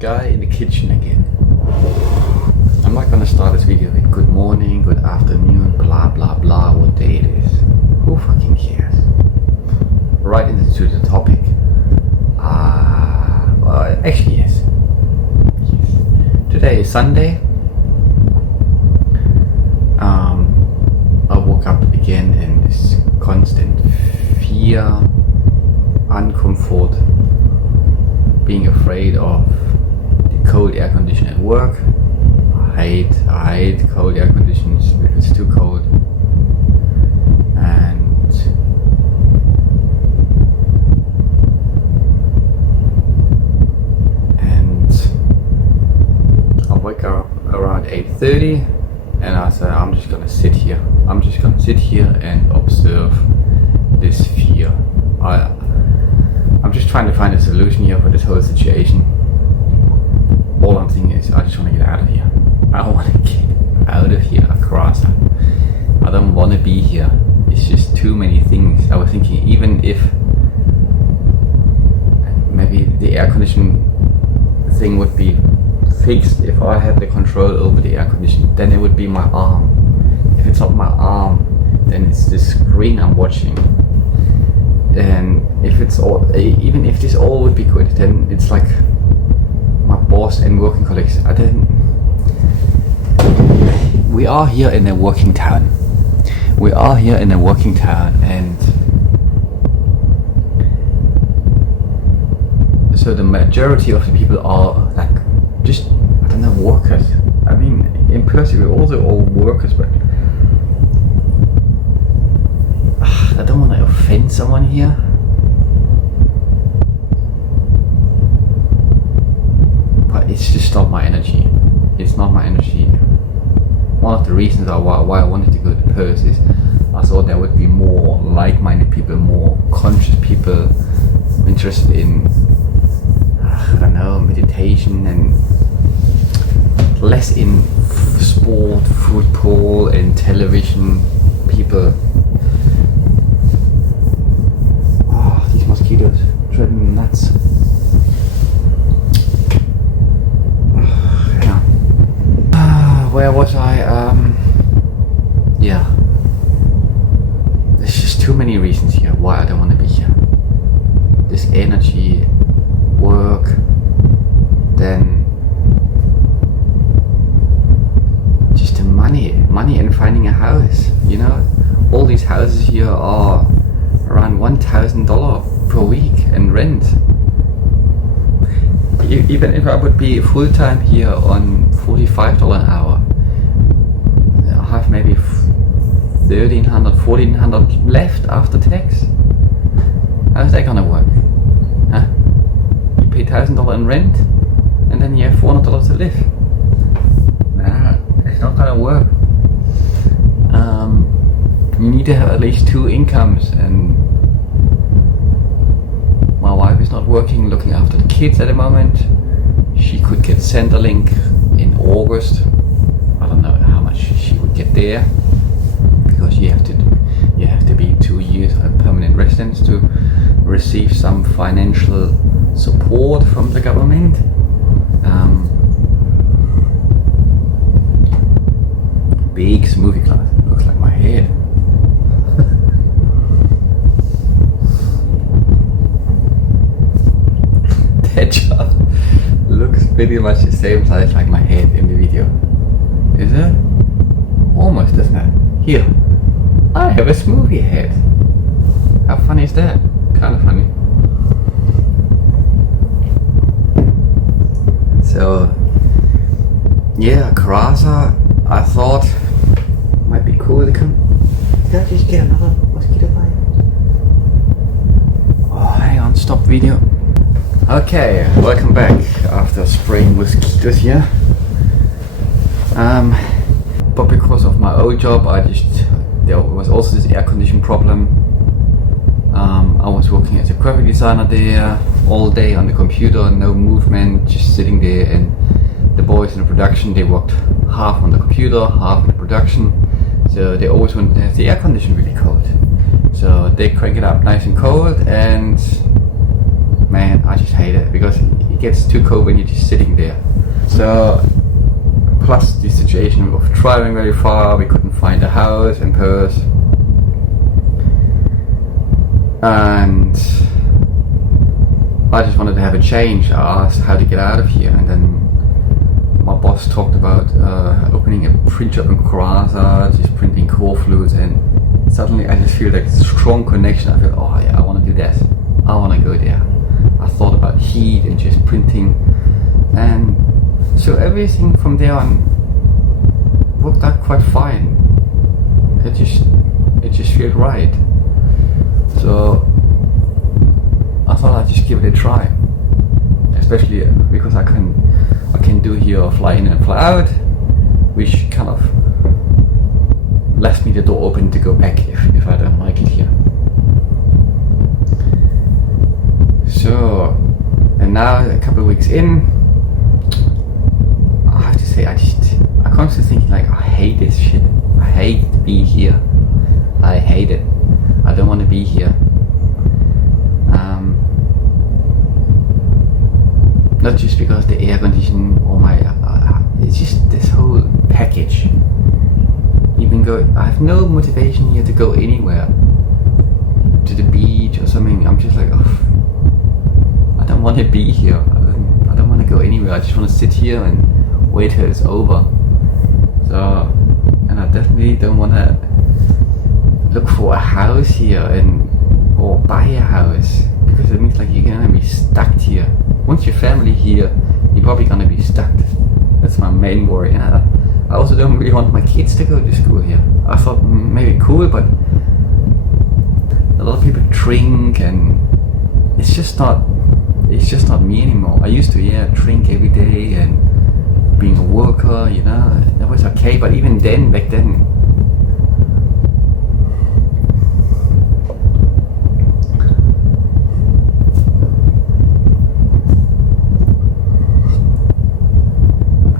guy in the kitchen again. I'm not gonna start this video with good morning, good afternoon, blah blah blah, what day it is. Who fucking cares? Right into the topic. Actually yes. Today is Sunday. I woke up again in this constant fear, uncomfort, being afraid of the cold air condition at work. I hate cold air conditions if it's too cold. And I wake up around 8:30 and I said I'm just gonna sit here. I'm just gonna sit here and observe this fear. I'm just trying to find a solution here for this whole situation. All I'm thinking is I just want to get out of here. I want to get out of here, Karratha. I don't want to be here. It's just too many things. I was thinking even if maybe the air conditioning thing would be fixed, if I had the control over the air conditioning, then it would be my arm. If it's not my arm, then it's the screen I'm watching. And if it's all, even if this all would be good, then it's like my boss and working colleagues. We are here in a working town. And so the majority of the people are like just, I don't know, workers. I mean, in Perth we're also all workers, but I don't want to offend someone here. But it's just not my energy. It's not my energy. One of the reasons why I wanted to go to Perth is I thought there would be more like-minded people, more conscious people interested in, I don't know, meditation, and less in sport, football and television people. Oh, these mosquitoes driving me nuts. Where was I? Yeah. There's just too many reasons here why I don't want to be here. This energy, work, then just the money and finding a house. You know, all these houses here are around $1,000 per week in rent. Even if I would be full time here on $45 an hour, I have maybe $1,300, $1,400 left after tax. How's that gonna work? Huh? You pay $1,000 in rent, and then you have $400 to live. Nah, it's not gonna work. You need to have at least two incomes, and my wife is not working, looking after the kids at the moment. She could get Centrelink in August. I don't know how much she would get there, because you have to be 2 years a permanent resident to receive some financial support from the government. Big smoothie glass. Looks like my head. That job looks pretty much the same size like my head in the video. Is it? Almost, doesn't it? Here, I have a smoothie head. How funny is that? Kind of funny. So, yeah, Karratha, I thought might be cool to come. Did I just get another mosquito bite? Oh, hang on, stop video. Okay, welcome back after spraying mosquitoes here. But because of my old job, there was also this air conditioning problem. I was working as a graphic designer there all day on the computer, no movement, just sitting there, and the boys in the production, they worked half on the computer, half in the production, so they always wanted to have the air conditioning really cold. So they crank it up nice and cold, and man, I just hate it because it gets too cold when you're just sitting there. So plus the situation of driving very far, we couldn't find a house in Perth, and I just wanted to have a change. I asked how to get out of here, and then my boss talked about opening a print shop in Karratha, just printing core fluids, and suddenly I just feel like a strong connection. I feel, oh yeah, I want to do that. I want to go there. I thought about heat and just printing, and so everything from there on worked out quite fine. It just felt right. So I thought I'd just give it a try, especially because I can do here fly in and fly out, which kind of left me the door open to go back if I don't like it here. So, and now a couple of weeks in, I have to say I constantly thinking like, I hate this shit. I hate to be here. I hate it. I don't want to be here. Not just because the air conditioning or it's just this whole package. I have no motivation here to go anywhere, to the beach or something. I'm just like, oh, I don't want to be here. I don't want to go anywhere. I just want to sit here and wait till it's over. So, and I definitely don't want to look for a house here or buy a house, because it means like you're gonna be stuck here. Once your family here, you're probably gonna be stuck. That's my main worry. And I also don't really want my kids to go to school here. I thought maybe cool, but a lot of people drink, and it's just not me anymore. I used to drink every day and being a worker, that was okay. But even then, back then,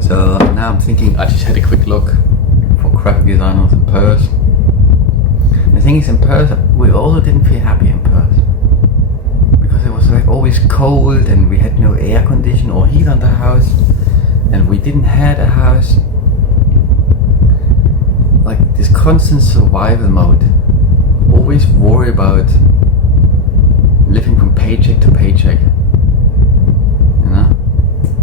so now I'm thinking, I just had a quick look for graphic designers in Perth. The thing is, in Perth, we also didn't feel happy in Perth, because it was like always cold, and we had no air condition or heat on the house, and we didn't have a house. Like this constant survival mode, always worry about living from paycheck to paycheck.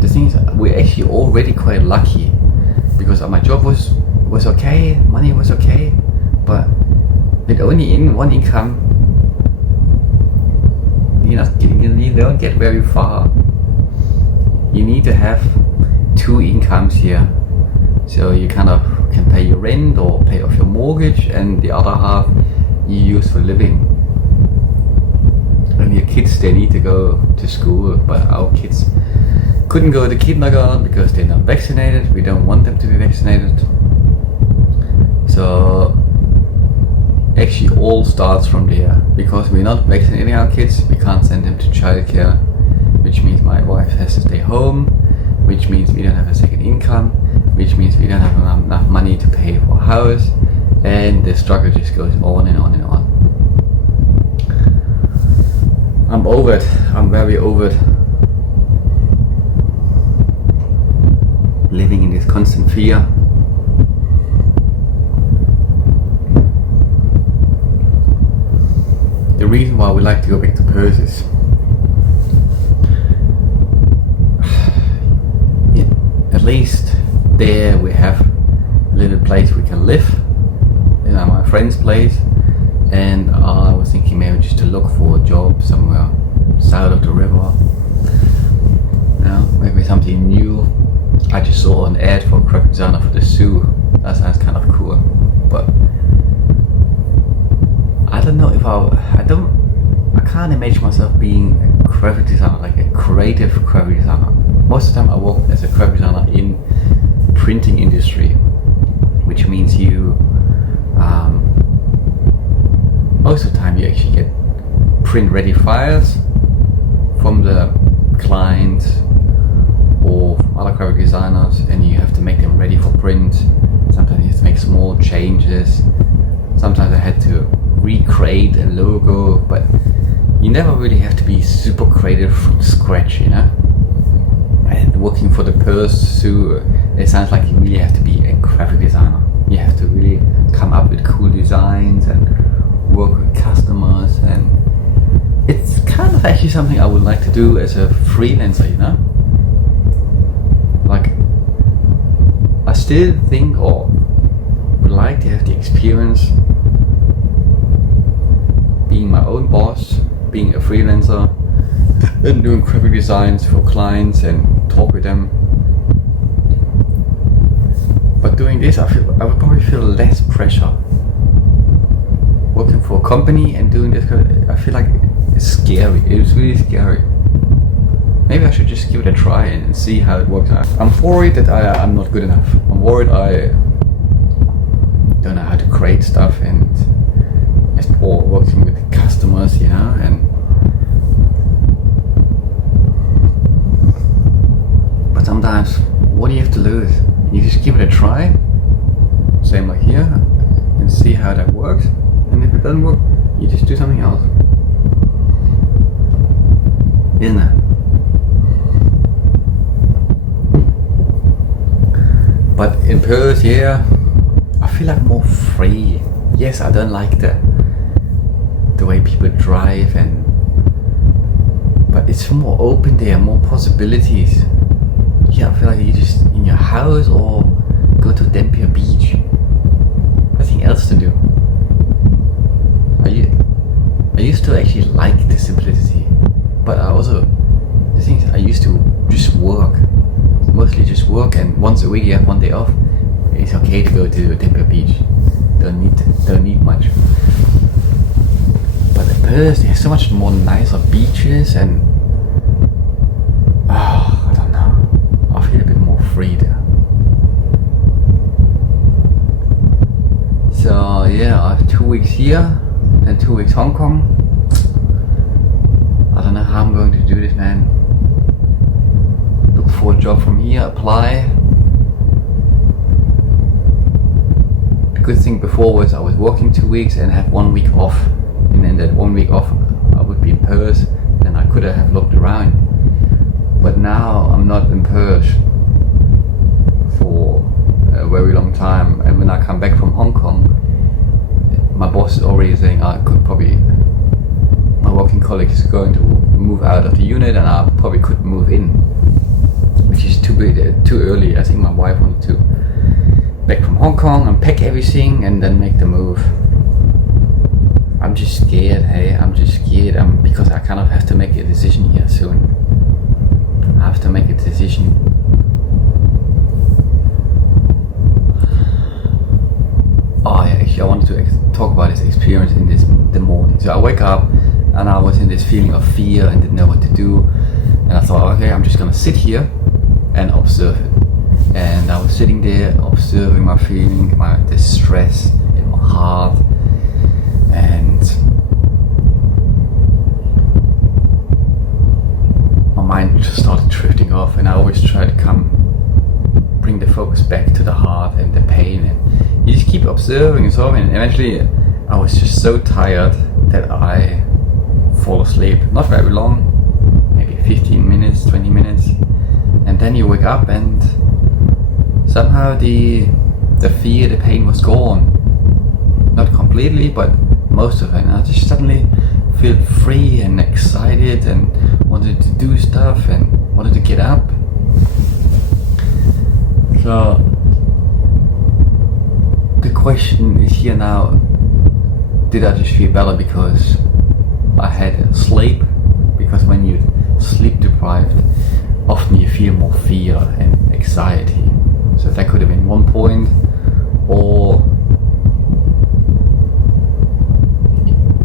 The thing is, we're actually already quite lucky, because my job was okay, money was okay, but with only one income, you don't get very far. You need to have two incomes here, so you kind of can pay your rent or pay off your mortgage, and the other half you use for living. And your kids, they need to go to school, but our kids couldn't go to kindergarten because they're not vaccinated. We don't want them to be vaccinated. So actually all starts from there. Because we're not vaccinating our kids, we can't send them to childcare, which means my wife has to stay home, which means we don't have a second income, which means we don't have enough money to pay for a house, and the struggle just goes on and on and on. I'm over it. I'm very over it. Living in this constant fear. The reason why we like to go back to Perth is at least there we have a little place we can live, my friend's place, and I was thinking maybe just to look for a job somewhere south of the river, maybe something new. I just saw an ad for a graphic designer for the zoo. That sounds kind of cool, but I don't know if I can't imagine myself being a graphic designer, like a creative graphic designer. Most of the time I work as a graphic designer in printing industry, which means most of the time you actually get print ready files from the client or other graphic designers, and you have to make them ready for print. Sometimes you have to make small changes. Sometimes I had to recreate a logo, but you never really have to be super creative from scratch, you know. And working for the Perth Zoo, it sounds like you really have to be a graphic designer. You have to really come up with cool designs and work with customers, and it's kind of actually something I would like to do as a freelancer, you know. Like, I still think or would like to have the experience being my own boss, being a freelancer, and doing graphic designs for clients and talk with them. But doing this, I would probably feel less pressure. Working for a company and doing this, I feel like it's scary. It's really scary. Maybe I should just give it a try and see how it works out. I'm worried that I'm not good enough. I'm worried I don't know how to create stuff, and as for working with customers, you know, and but sometimes what do you have to lose? You just give it a try, same like here, and see how that works. And if it doesn't work, you just do something else, isn't it? But in Perth, yeah, I feel like more free. Yes, I don't like the way people drive, but it's more open there, more possibilities. Yeah, I feel like you just in your house or go to Dampier Beach. Nothing else to do. I used to actually like the simplicity, but the thing is, I used to just work, mostly just work, and once a week you have one day off. It's okay to go to Dampier Beach. Don't need much. But at Perth, there's so much more nicer beaches, and I don't know. I feel a bit more free there. So yeah, I have 2 weeks here, then 2 weeks Hong Kong. I don't know how I'm going to do this, man. Look for a job from here, apply. The good thing before was I was working 2 weeks and have 1 week off, and then that 1 week off I would be in Perth, then I could have looked around. But now I'm not in Perth for a very long time, and when I come back from Hong Kong, my boss is already saying my working colleague is going to move out of the unit, and I probably could move in, which is too early. I think my wife wanted to back from Hong Kong and pack everything and then make the move. I'm just scared, hey, because I kind of have to make a decision here soon. I have to make a decision. Oh yeah, actually I wanted to talk about this experience in the morning. So I wake up and I was in this feeling of fear and didn't know what to do. And I thought, okay, I'm just gonna sit here and observe it. And I was sitting there observing my feeling, the stress in my heart, and my mind just started drifting off. And I always try to bring the focus back to the heart and the pain, and you just keep observing and observing, and eventually I was just so tired that I fall asleep. Not very long, maybe 15 minutes, 20 minutes, and then you wake up and somehow the fear, the pain was gone. Not completely, but most of it. And I just suddenly feel free and excited and wanted to do stuff and wanted to get up. So the question is here now, did I just feel better because I had sleep? Because when you're sleep deprived, often you feel more fear and anxiety. So that could have been one point. Or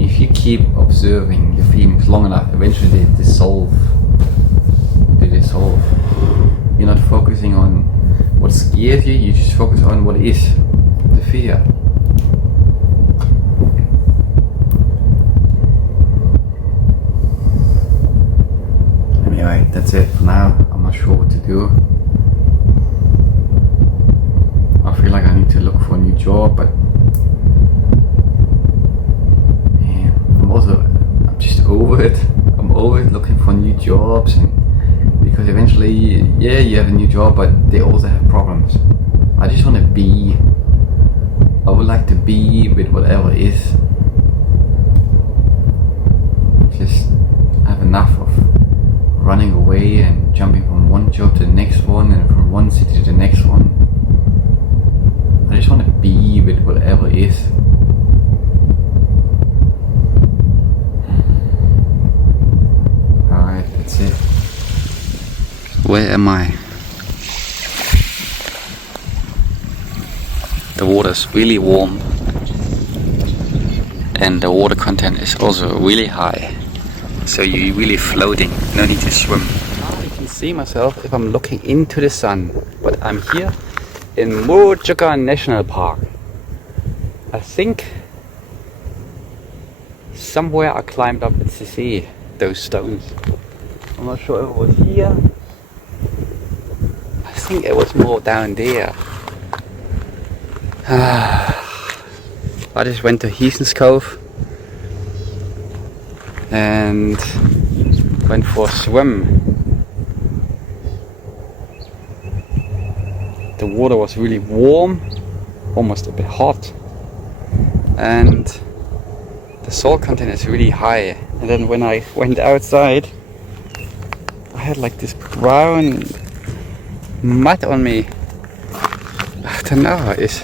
if you keep observing your feelings long enough, eventually they dissolve. You're not focusing on what scares you, you just focus on what is the fear. Anyway, that's it for now. I'm not sure what to do. I feel like I need to look for a new job, but man, I'm just over it. I'm over it looking for new jobs, and because eventually, yeah, you have a new job, but they also have problems. I just want to be. I would like to be with whatever is. Just have enough of running away and jumping from one job to the next one and from one city to the next one. I just want to be with whatever is. Alright, that's it. Where am I? The water's really warm and the water content is also really high, so you're really floating, no need to swim. I can see myself if I'm looking into the sun, but I'm here in Murujuga National Park. I think somewhere I climbed up to see those stones. I'm not sure if it was here. I think it was more down there. I just went to Heason's Cove and went for a swim. The water was really warm, almost a bit hot, and the salt content is really high. And then when I went outside, I had like this brown mud on me. I don't know how it is.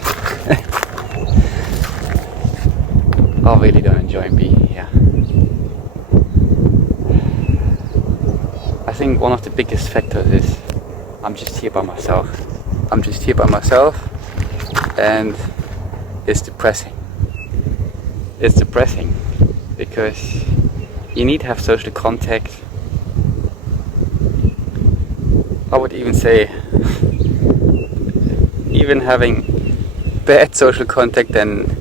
I really don't enjoy being here. I think one of the biggest factors is I'm just here by myself. I'm just here by myself, and it's depressing. It's depressing because you need to have social contact. I would even say even having bad social contact than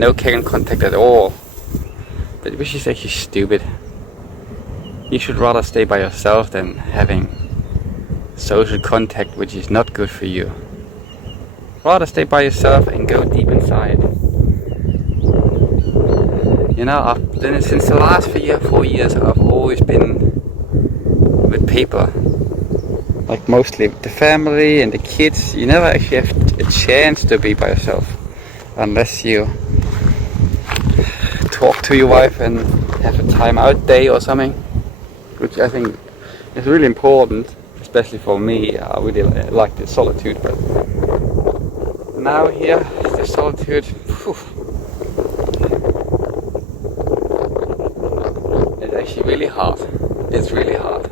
no contact at all, but which is actually stupid. You should rather stay by yourself than having social contact which is not good for you. Rather stay by yourself and go deep inside. You know, since the last 4 years I've always been with people. Like mostly with the family and the kids. You never actually have a chance to be by yourself unless you talk to your wife and have a time out day or something, which I think is really important, especially for me. I really like the solitude, but now here the solitude, it's actually really hard. It's really hard.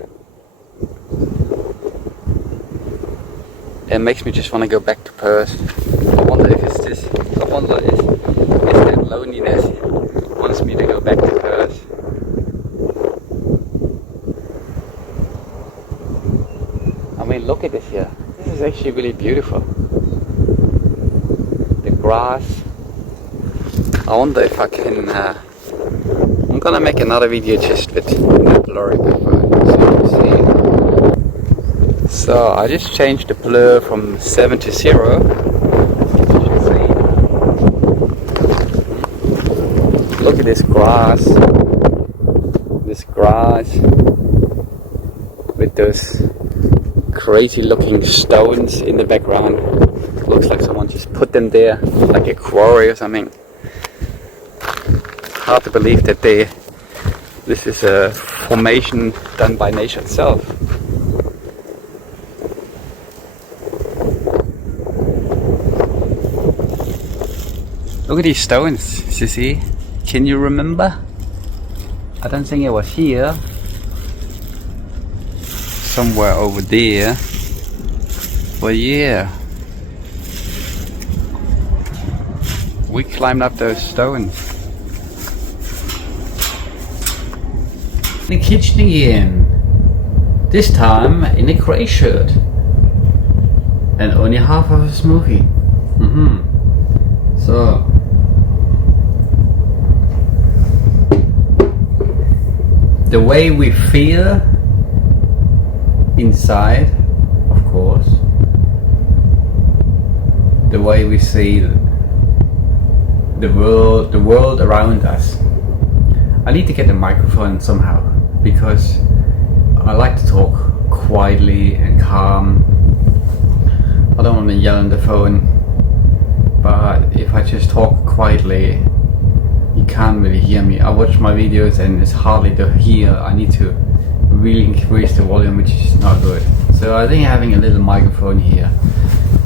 It makes me just want to go back to Perth. I wonder if it's this. I wonder if that loneliness wants me to go back to Perth. I mean, look at this here. This is actually really beautiful. The grass. I wonder if I can. I'm gonna make another video just with the blurry paper, so you can see. So I just changed the blur from 7 to 0. Look at this grass. This grass with those crazy looking stones in the background. Looks like someone just put them there, like a quarry or something. Hard to believe that this is a formation done by nature itself. Look at these stones, Sissy. Can you remember? I don't think it was here. Somewhere over there. But yeah. We climbed up those stones. In the kitchen again. This time in a grey shirt. And only half of a smokey. So. The way we feel inside, of course, the way we see the world around us. I need to get the microphone somehow, because I like to talk quietly and calm. I don't want to yell on the phone, but if I just talk quietly, you can't really hear me. I watch my videos and it's hardly to hear. I need to really increase the volume, which is not good. So I think having a little microphone here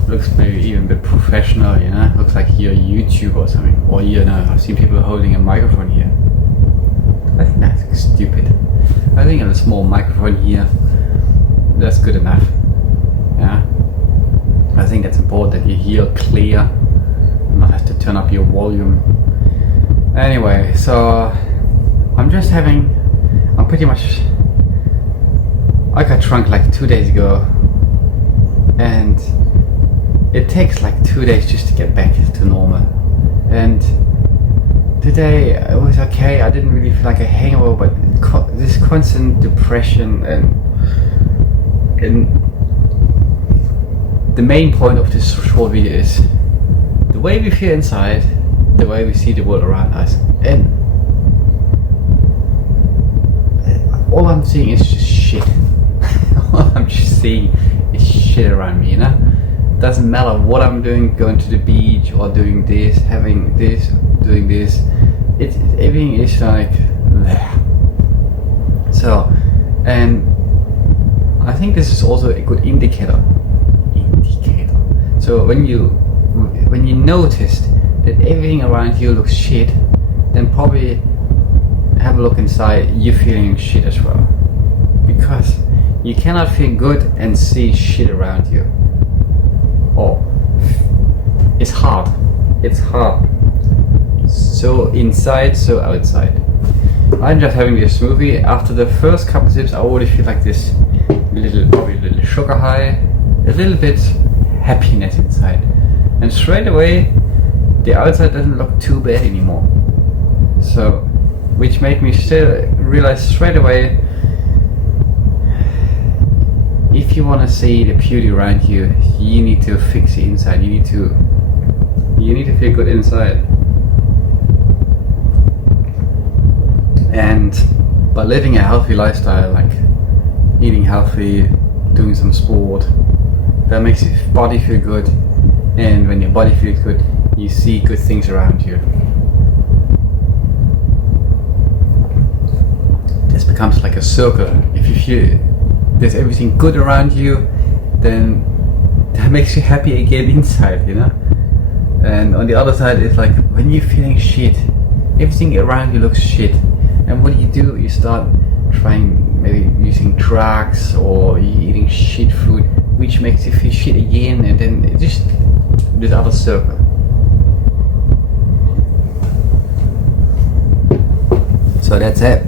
looks maybe even a bit professional, you know? Looks like you're a YouTuber or something. Or, you know, I've seen people holding a microphone here. I think that's stupid. I think a small microphone here, that's good enough. Yeah. I think that's important that you hear clear, not have to turn up your volume. Anyway, so I'm pretty much, I got drunk like 2 days ago, and it takes like 2 days just to get back to normal. And today it was okay. I didn't really feel like a hangover, but this constant depression and the main point of this short video is the way we feel inside, the way we see the world around us, and all I'm seeing is just shit. All I'm just seeing is shit around me, you know? Doesn't matter what I'm doing, going to the beach or doing this, having this, doing this. Everything is like there. So, and I think this is also a good indicator. So when you noticed that everything around you looks shit, then probably have a look inside. You're feeling shit as well, because you cannot feel good and see shit around you. Oh, it's hard. It's hard. So inside, so outside. I'm just having this smoothie. After the first couple sips, I already feel like this probably a little sugar high, a little bit happiness inside, and straight away the outside doesn't look too bad anymore. So, which made me still realize straight away, if you want to see the beauty around you, you need to fix the inside. You need to feel good inside. And by living a healthy lifestyle, like eating healthy, doing some sport, that makes your body feel good. And when your body feels good, you see good things around you. This becomes like a circle. If you feel there's everything good around you, then that makes you happy again inside, you know? And on the other side, it's like when you're feeling shit, everything around you looks shit. And what do? You start trying, maybe using drugs or eating shit food, which makes you feel shit again, and then it just this other circle. So that's it.